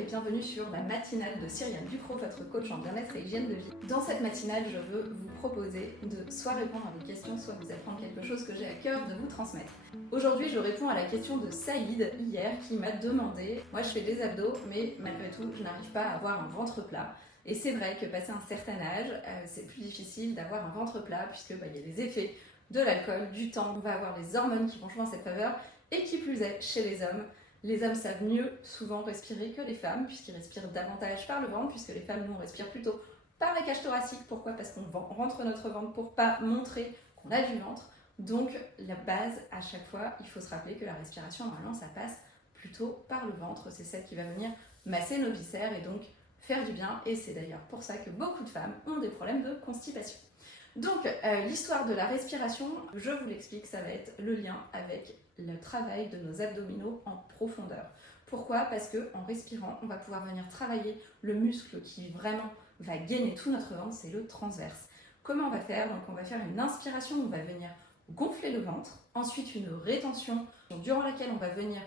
et bienvenue sur la matinale de Cyriane Ducrot, votre coach en bien-être et hygiène de vie. Dans cette matinale, je veux vous proposer de soit répondre à des questions, soit vous apprendre quelque chose que j'ai à cœur de vous transmettre. Aujourd'hui, je réponds à la question de Saïd hier qui m'a demandé, moi je fais des abdos, mais malgré tout, je n'arrive pas à avoir un ventre plat. Et c'est vrai que passé un certain âge, c'est plus difficile d'avoir un ventre plat puisque il y a les effets de l'alcool, du temps, on va avoir les hormones qui vont jouer en cette faveur et qui plus est, chez les hommes savent mieux souvent respirer que les femmes, puisqu'ils respirent davantage par le ventre, puisque les femmes, nous, on respire plutôt par la cage thoracique. Pourquoi ? Parce qu'on rentre notre ventre pour pas montrer qu'on a du ventre. Donc, la base, à chaque fois, il faut se rappeler que la respiration, normalement, ça passe plutôt par le ventre. C'est celle qui va venir masser nos viscères et donc faire du bien. Et c'est d'ailleurs pour ça que beaucoup de femmes ont des problèmes de constipation. Donc, l'histoire de la respiration, je vous l'explique, ça va être le lien avec le travail de nos abdominaux en profondeur. Pourquoi ? Parce qu'en respirant, on va pouvoir venir travailler le muscle qui vraiment va gainer tout notre ventre, c'est le transverse. Comment on va faire ? Donc, on va faire une inspiration, on va venir gonfler le ventre, ensuite une rétention durant laquelle on va venir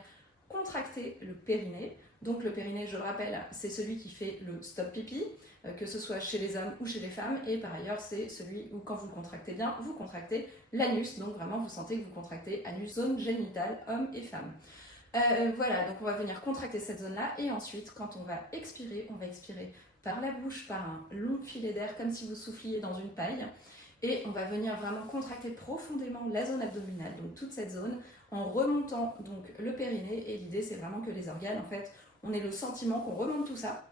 contracter le périnée. Donc le périnée, je le rappelle, c'est celui qui fait le stop pipi, que ce soit chez les hommes ou chez les femmes, et par ailleurs c'est celui où quand vous le contractez bien, vous contractez l'anus, donc vraiment vous sentez que vous contractez anus, zone génitale, hommes et femmes. Voilà, donc on va venir contracter cette zone-là, et ensuite quand on va expirer par la bouche, par un long filet d'air, comme si vous souffliez dans une paille, et on va venir vraiment contracter profondément la zone abdominale, donc toute cette zone, en remontant donc le périnée, et l'idée c'est vraiment que les organes, en fait, on ait le sentiment qu'on remonte tout ça.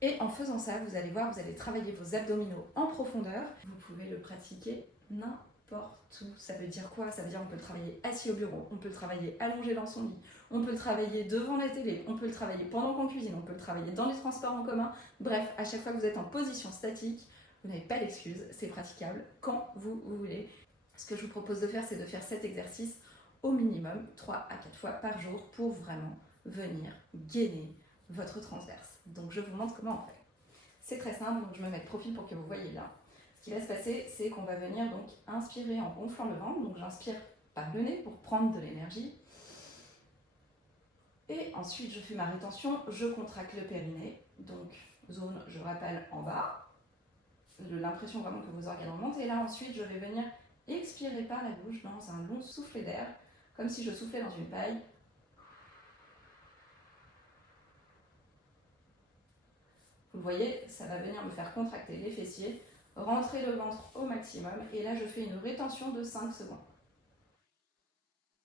Et en faisant ça, vous allez voir, vous allez travailler vos abdominaux en profondeur. Vous pouvez le pratiquer n'importe où. Ça veut dire quoi ? Ça veut dire qu'on peut le travailler assis au bureau, on peut le travailler allongé dans son lit, on peut le travailler devant la télé, on peut le travailler pendant qu'on cuisine, on peut le travailler dans les transports en commun. Bref, à chaque fois que vous êtes en position statique, vous n'avez pas d'excuse, c'est praticable quand vous voulez. Ce que je vous propose de faire, c'est de faire cet exercice au minimum 3 à 4 fois par jour pour vraiment venir gainer votre transverse. Donc je vous montre comment on fait. C'est très simple, donc je me mets de profil pour que vous voyez là. Ce qui va se passer, c'est qu'on va venir donc inspirer en gonflant le ventre. Donc j'inspire par le nez pour prendre de l'énergie. Et ensuite je fais ma rétention, je contracte le périnée. Donc zone, je rappelle, en bas. L'impression vraiment que vos organes remontent. Et là ensuite je vais venir expirer par la bouche dans un long soufflet d'air, comme si je soufflais dans une paille. Vous voyez, ça va venir me faire contracter les fessiers, rentrer le ventre au maximum, et là je fais une rétention de 5 secondes.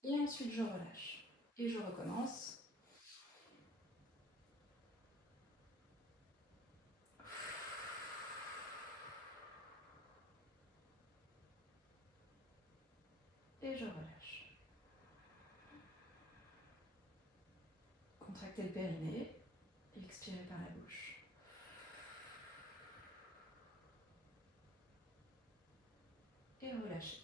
Et ensuite je relâche. Et je recommence. Et je relâche. Contractez le périnée, expirez par la bouche. Et relâchez.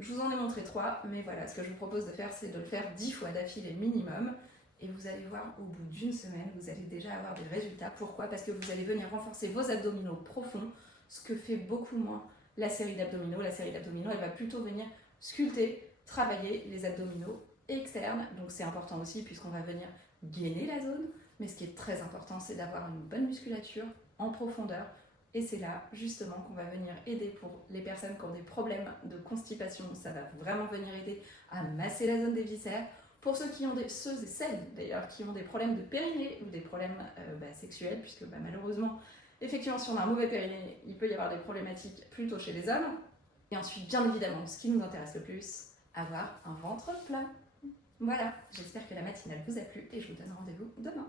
Je vous en ai montré 3, mais voilà, ce que je vous propose de faire, c'est de le faire 10 fois d'affilée minimum. Et vous allez voir, au bout d'une semaine, vous allez déjà avoir des résultats. Pourquoi ? Parce que vous allez venir renforcer vos abdominaux profonds, ce que fait beaucoup moins la série d'abdominaux. La série d'abdominaux, elle va plutôt venir sculpter, travailler les abdominaux externes. Donc c'est important aussi, puisqu'on va venir gainer la zone. Mais ce qui est très important, c'est d'avoir une bonne musculature en profondeur. Et c'est là, justement, qu'on va venir aider pour les personnes qui ont des problèmes de constipation. Ça va vraiment venir aider à masser la zone des viscères. Pour ceux et celles d'ailleurs qui ont des problèmes de périnée ou des problèmes sexuels, puisque malheureusement, effectivement, si on a un mauvais périnée, il peut y avoir des problématiques plutôt chez les hommes. Et ensuite, bien évidemment, ce qui nous intéresse le plus, avoir un ventre plat. Voilà, j'espère que la matinale vous a plu et je vous donne rendez-vous demain.